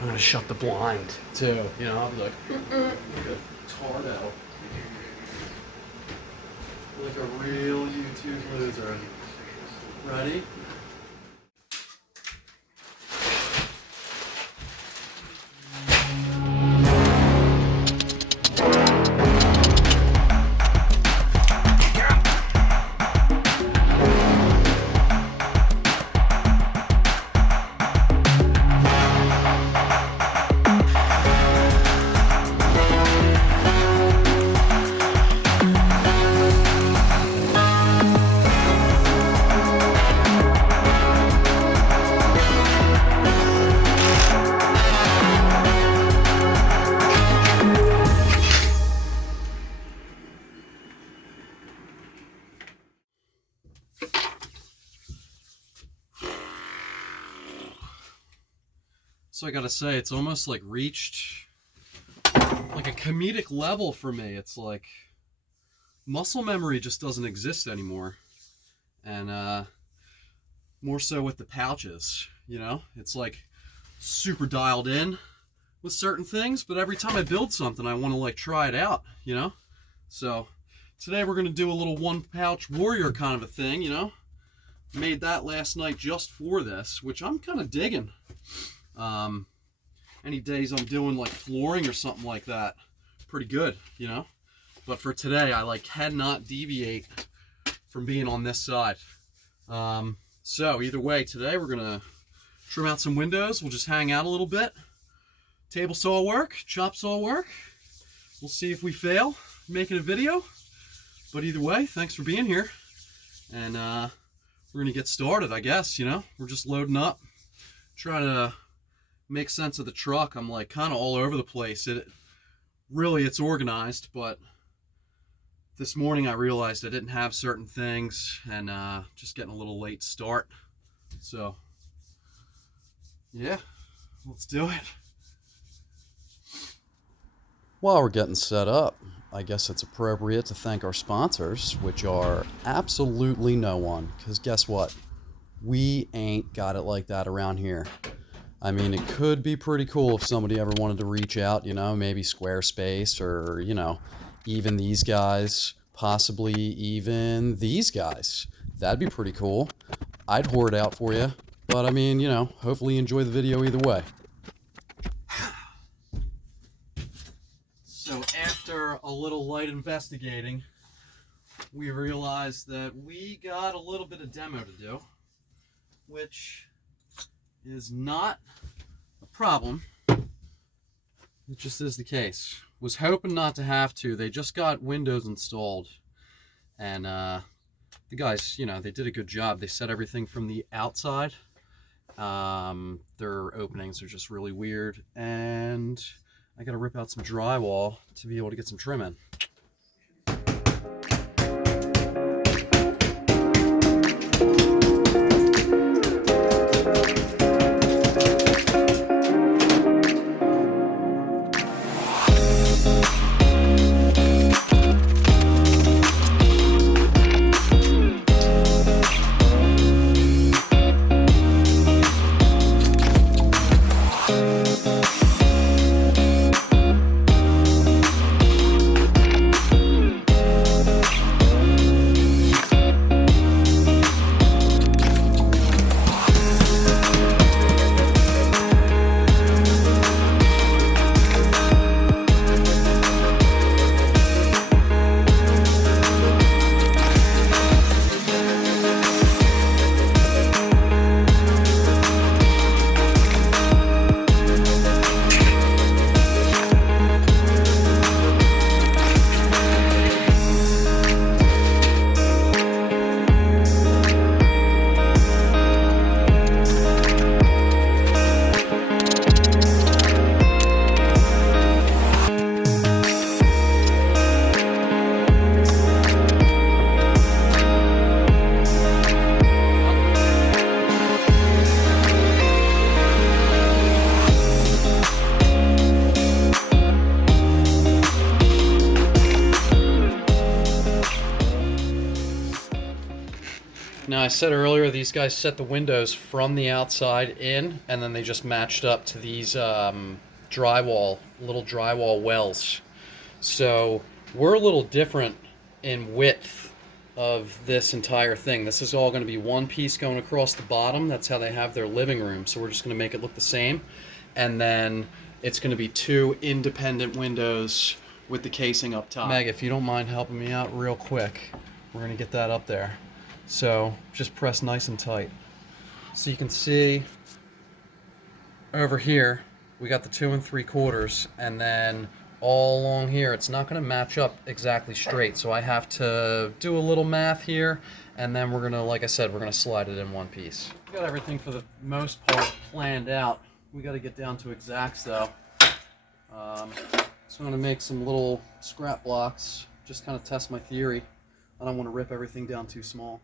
I'm gonna shut the blind too. You know, I'll be like a tardo, like a real YouTube loser. Ready? So I gotta say, it's almost like reached like a comedic level for me. It's like muscle memory just doesn't exist anymore. And more so with the pouches, you know? It's like super dialed in with certain things, but every time I build something, I want to like try it out, you know? So today we're gonna do a little one pouch warrior kind of a thing, you know? Made that last night just for this, which I'm kind of digging. Any days I'm doing like flooring or something like that, pretty good, you know? But for today, I like cannot deviate from being on this side. So either way, today we're gonna trim out some windows. We'll just hang out a little bit. Table saw work, chop saw work. We'll see if we fail making a video. But either way, thanks for being here. And we're gonna get started, I guess, you know? We're just loading up, trying to make sense of the truck. I'm like kind of all over the place. It's organized, but this morning I realized I didn't have certain things and just getting a little late start. So yeah, let's do it. While we're getting set up, I guess it's appropriate to thank our sponsors, which are absolutely no one, because guess what? We ain't got it like that around here. I mean, it could be pretty cool if somebody ever wanted to reach out, you know, maybe Squarespace or, you know, even these guys, possibly even these guys. That'd be pretty cool. I'd whore it out for you. But I mean, you know, hopefully you enjoy the video either way. So after a little light investigating, we realized that we got a little bit of demo to do, which is not a problem. It just is the case. Was hoping not to have to. They just got windows installed, and the guys, you know, they did a good job. They set everything from the outside. Their openings are just really weird, and I gotta rip out some drywall to be able to get some trim in. Now I said earlier these guys set the windows from the outside in, and then they just matched up to these little drywall wells. So we're a little different in width of this entire thing. This is all going to be one piece going across the bottom. That's how they have their living room. So we're just going to make it look the same. And then it's going to be two independent windows with the casing up top. Meg, if you don't mind helping me out real quick, we're going to get that up there. So just press nice and tight. So you can see over here, we got the 2 3/4, and then all along here, it's not going to match up exactly straight. So I have to do a little math here, and then we're going to, like I said, we're going to slide it in one piece. We got everything for the most part planned out. We got to get down to exacts though. So I'm going to make some little scrap blocks, just kind of test my theory. I don't want to rip everything down too small.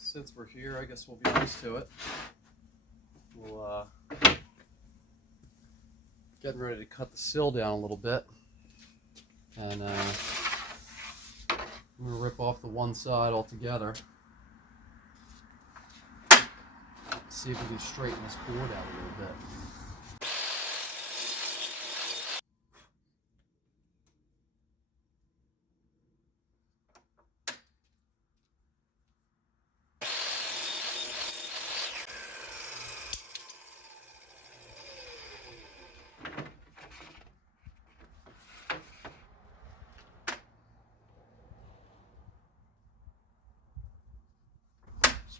Since we're here, I guess we'll be used to it. We'll getting ready to cut the sill down a little bit, and I'm gonna rip off the one side altogether. See if we can straighten this board out a little bit.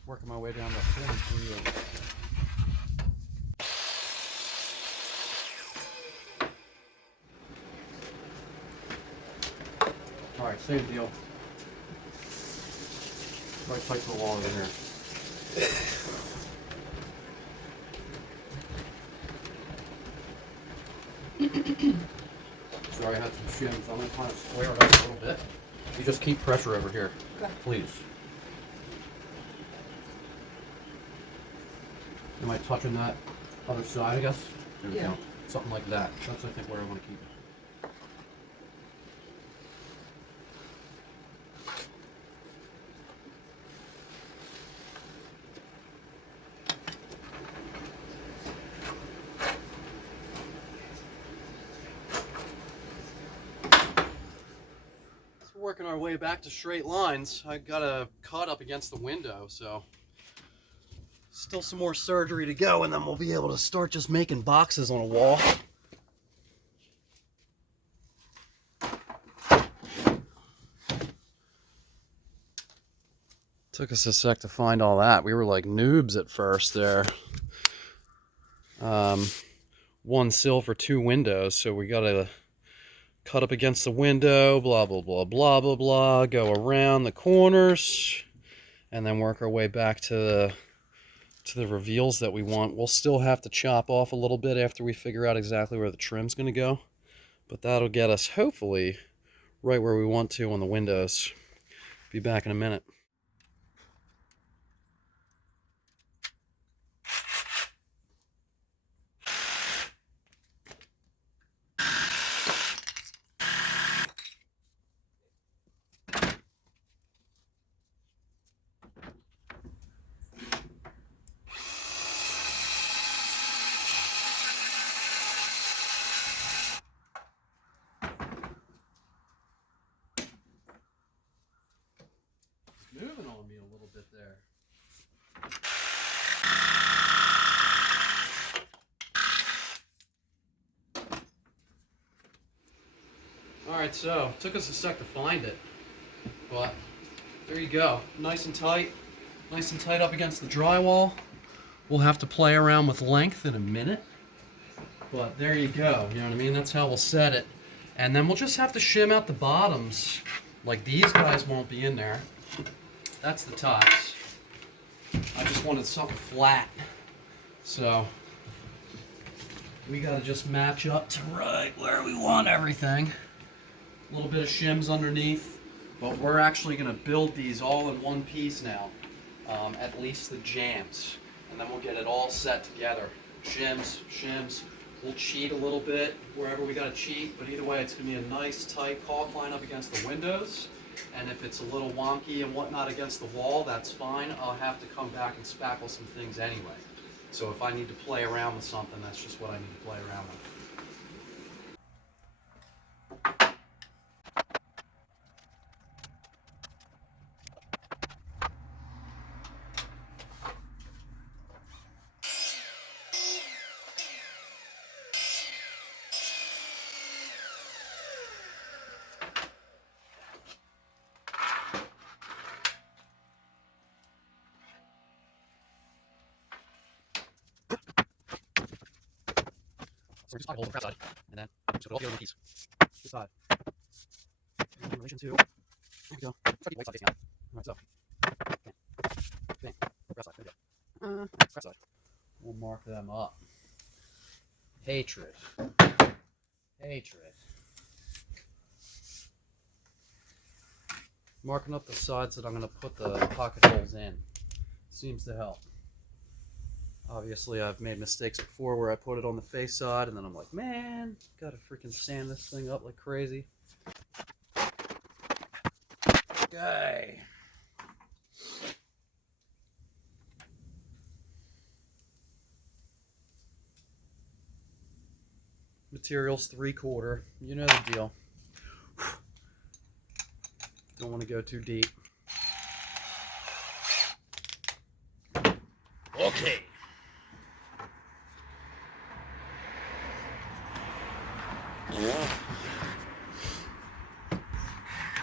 Working my way down the 3. All right, same deal. Right tight to the wall over here. Sorry, I had some shims. I'm going to kind of square it up a little bit. You just keep pressure over here, please. Am I touching that other side, I guess? There we go. Something like that. That's, I think, where I want to keep it. So we're working our way back to straight lines. I got a cut up against the window, so still some more surgery to go, and then we'll be able to start just making boxes on a wall. Took us a sec to find all that. We were like noobs at first there. One sill for 2 windows, so we gotta cut up against the window, blah, blah, blah, blah, blah, blah, go around the corners, and then work our way back to the reveals that we want. We'll still have to chop off a little bit after we figure out exactly where the trim's going to go, but that'll get us hopefully right where we want to on the windows. Be back in a minute. Moving on me a little bit there. Alright, so took us a sec to find it, but there you go. Nice and tight up against the drywall. We'll have to play around with length in a minute, but there you go. You know what I mean? That's how we'll set it. And then we'll just have to shim out the bottoms. Like, these guys won't be in there. That's the tops. I just wanted something flat. So we gotta just match up to right where we want everything. A little bit of shims underneath, but we're actually gonna build these all in one piece now. At least the jambs. And then we'll get it all set together. Shims, We'll cheat a little bit wherever we gotta cheat, but either way, it's gonna be a nice tight caulk line up against the windows. And if it's a little wonky and whatnot against the wall, that's fine. I'll have to come back and spackle some things anyway. So if I need to play around with something, that's just what I need to play around with. So we're just hold the crap side, and then just put all the other piece. This side. In relation to, there we go. Try to keep the white side facing out. Alright, so. Bang. Bang. Crap side. There we go. Crap side. We'll mark them up. Hatred. Hatred. Marking up the sides that I'm going to put the pocket holes in. Seems to help. Obviously, I've made mistakes before where I put it on the face side, and then I'm like, man, gotta freaking sand this thing up like crazy. Okay. Materials 3/4. You know the deal. Don't want to go too deep. Okay.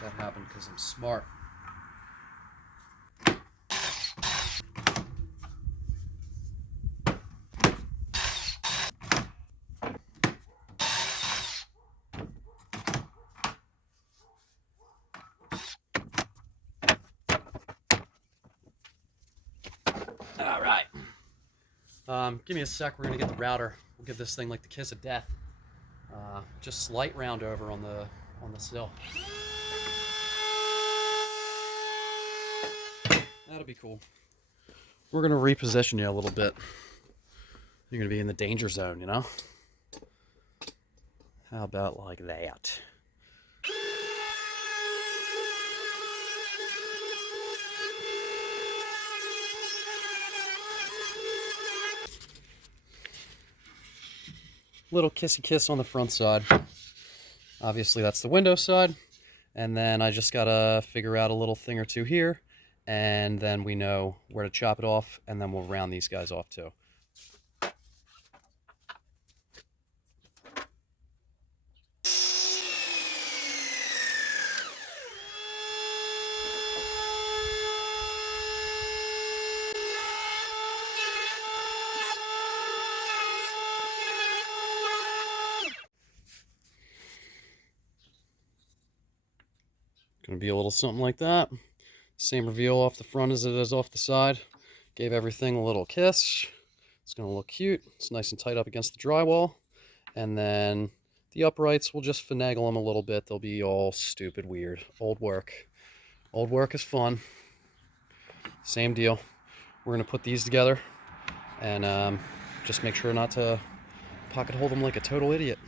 That happened because I'm smart. All right. Give me a sec. We're gonna get the router. We'll give this thing like the kiss of death. Just slight round over on the sill. That'll be cool. We're gonna reposition you a little bit. You're gonna be in the danger zone, you know? How about like that? Little kissy kiss on the front side. Obviously that's the window side. And then I just gotta figure out a little thing or two here. And then we know where to chop it off, and then we'll round these guys off too. Gonna be a little something like that. Same reveal off the front as it is off the side. Gave everything a little kiss. It's gonna look cute. It's nice and tight up against the drywall. And then the uprights, we'll just finagle them a little bit. They'll be all stupid weird. Old work. Old work is fun. Same deal. We're gonna put these together and just make sure not to pocket hold them like a total idiot.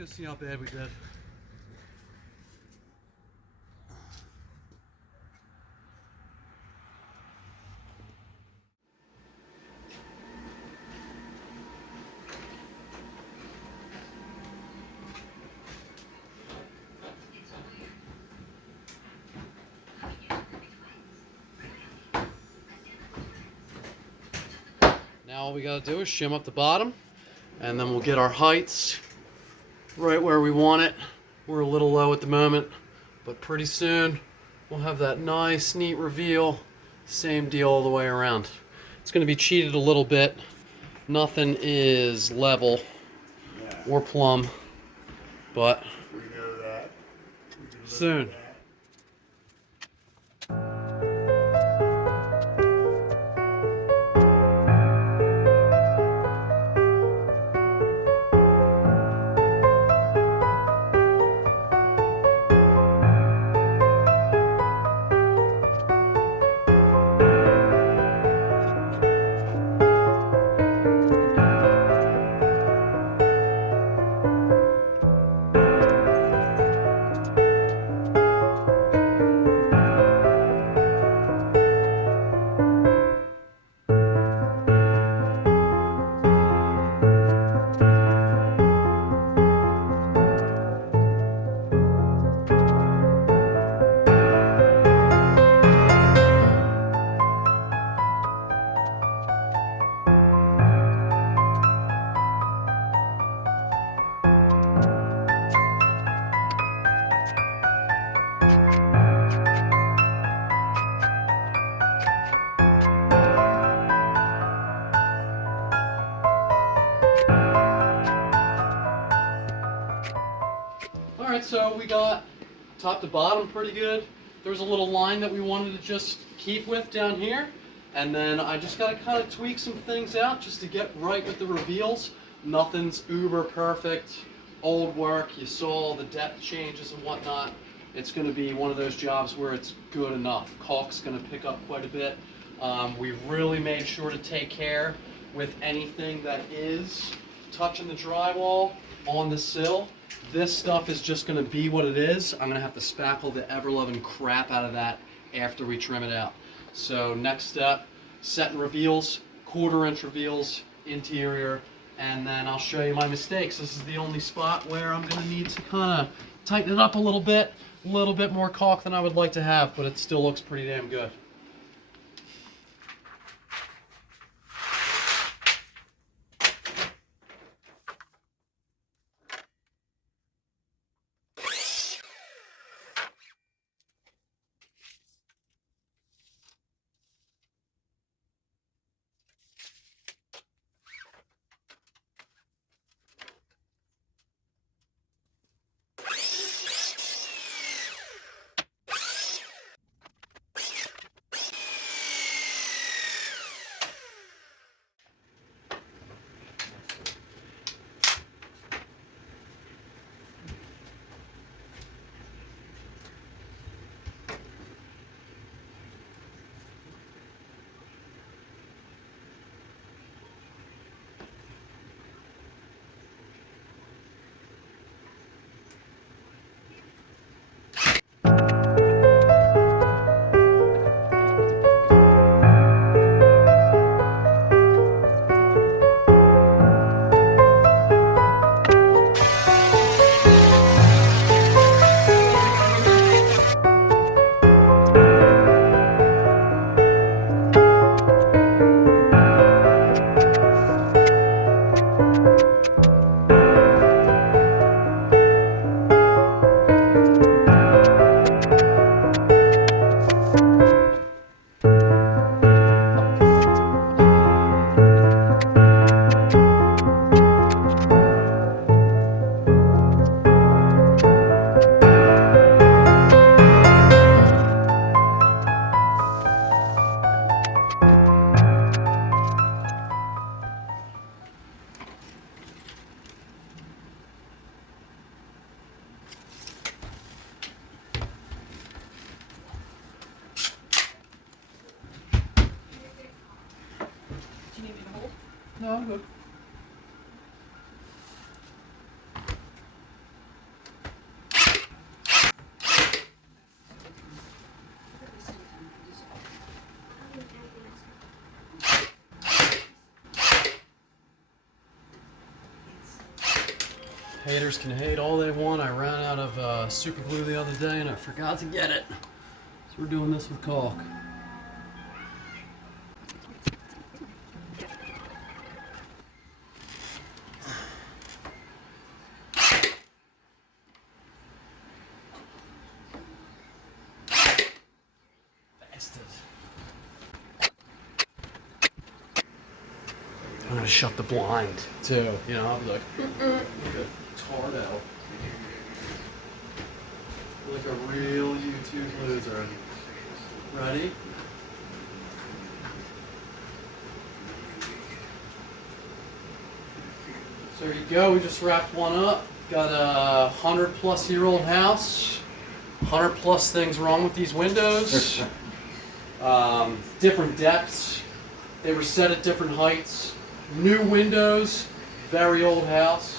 go see how bad we did. Now all we gotta do is shim up the bottom, and then we'll get our heights right where we want it. We're a little low at the moment, but pretty soon we'll have that nice, neat reveal. Same deal all the way around. It's gonna be cheated a little bit. Nothing is level or plumb, but We know that. soon. Alright, so we got top to bottom pretty good. There's a little line that we wanted to just keep with down here. And then I just got to kind of tweak some things out just to get right with the reveals. Nothing's uber perfect. Old work, you saw the depth changes and whatnot. It's going to be one of those jobs where it's good enough. Caulk's going to pick up quite a bit. We've really made sure to take care with anything that is touching the drywall on the sill. This stuff is just going to be what it is. I'm going to have to spackle the ever-loving crap out of that after we trim it out. So next step, setting reveals, 1/4 inch reveals, interior, and then I'll show you my mistakes. This is the only spot where I'm going to need to kind of tighten it up a little bit more caulk than I would like to have, but it still looks pretty damn good. No, I'm good. Haters can hate all they want. I ran out of super glue the other day and I forgot to get it. So we're doing this with caulk. I'm gonna shut the blind too. You know, I'll be like a tardo. Like a real YouTube loser. Ready? So there you go. We just wrapped one up. Got a 100-plus-year-old house. 100-plus things wrong with these windows. Different depths. They were set at different heights. New windows. Very old house.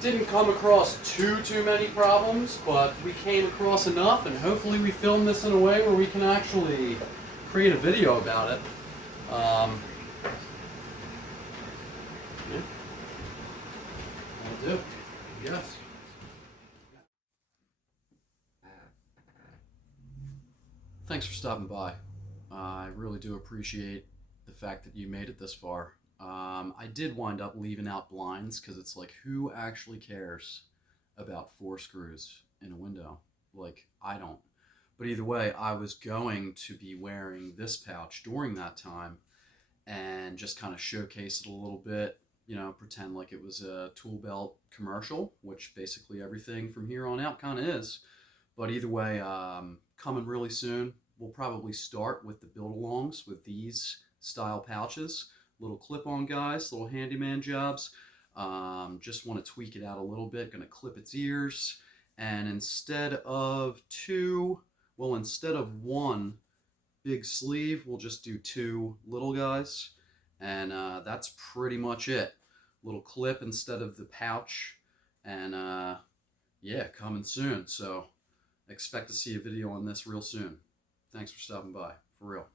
Didn't come across too many problems, but we came across enough, and hopefully we filmed this in a way where we can actually create a video about it. Yeah. That'll do. Yes. Thanks for stopping by. I really do appreciate the fact that you made it this far. I did wind up leaving out blinds because it's like, who actually cares about 4 screws in a window? Like, I don't. But either way, I was going to be wearing this pouch during that time and just kind of showcase it a little bit, you know, pretend like it was a tool belt commercial, which basically everything from here on out kind of is. But either way, coming really soon. We'll probably start with the build-alongs with these style pouches. Little clip-on guys, little handyman jobs. Just want to tweak it out a little bit. Going to clip its ears. And instead of 1 big sleeve, we'll just do 2 little guys. And that's pretty much it. Little clip instead of the pouch. And yeah, coming soon. So expect to see a video on this real soon. Thanks for stopping by. For real.